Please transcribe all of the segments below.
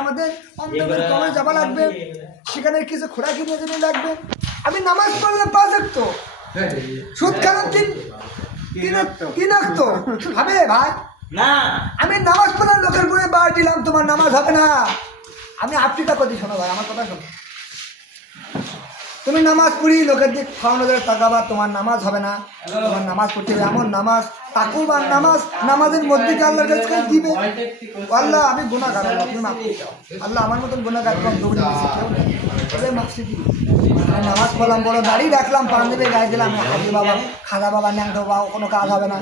আমাদের অন্ধকার কমে যাওয়া লাগবে, সেখানে কিছু খোরা কিনে জন্য লাগবে। আমি নামাজ পড়লে 5 ওয়াক্ত, সুদ খালাম 3 ওয়াক্ত হবে ভাই না। আমি নামাজ পড়লাম লোকের বইয়ে বার দিলাম, তোমার নামাজ হবে না। আমি আপনিটা করি, শোনো ভাই আমার কথা শোনো। তুমি নামাজ পড়ি লোকের দিক খাওয়ানো ধরে তাকাবা, তোমার নামাজ হবে না। তোমার নামাজ পড়তে হবে এমন নামাজ, তাকুবার নামাজ, নামাজের মধ্যে আল্লাহর কাছে দিবে। আল্লাহ আমি গুনাহগার, আল্লাহ তুমি মাফ করে দাও। আল্লাহ আমার মতন গুনাহগার কম দৌড়ে দিয়েছি কেউ নেই, তবে মাফ দিবি। নামাজ পড়লাম, বড় দাড়ি রাখলাম, পাঞ্জাবি গায়ে দিলাম, হাজি বাবা খাজা বাবা ন্যাংটো বাবা, কোনো কাজ হবে না।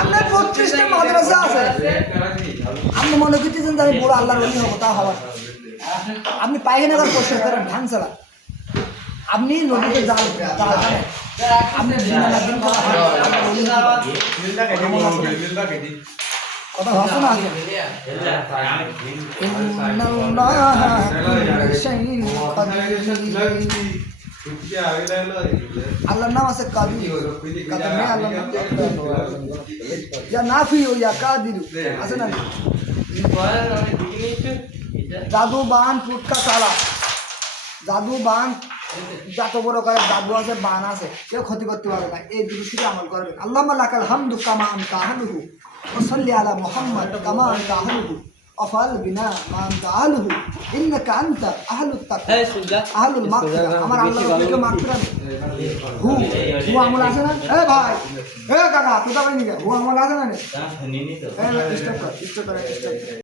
আপনার 32টা মাদ্রাসা আছে, আপনি মনে করতেছেন যে আমি বড় আল্লাহর ওলি হবো, তা হওয়ার। আপনি পায়খানা করে পরিষ্কার করেন, ধান ছাড়া। আপনি নদীতে জাল জানেন, আপনি কথা ভাবছো না। আল্লাহর নাম আছে কাদির, কাদির নেই আল্লাহর নাম, ইয়া নাফি ইয়া কাদির আছে না। জাদু বান ফুটকা চালা, জাদু বান যত বড় করে জাদু আছে, বান আছে, কেউ ক্ষতি করতে পারবে না। এই দৃষ্টিতে আমল করবেন। আল্লাহুম্মা লাকাল হামদু কামা আনতা আহলুহু ওয়া সাল্লি আলা মুহাম্মদ কামা আনতা আহলুহু আফআল বিনা মা আনতা আহলুহু ইন্নাকা আনতা আহলুত তাকওয়া আহলুল মাগফিরা। আমার আল্লাহর ওকে মাগফিরা হু হু আমল আছে না। এ ভাই, এ কাকা তুই তো ভাই নিকে হু আমল আছে না। এ স্টপ কর, স্টপ কর, স্টপ।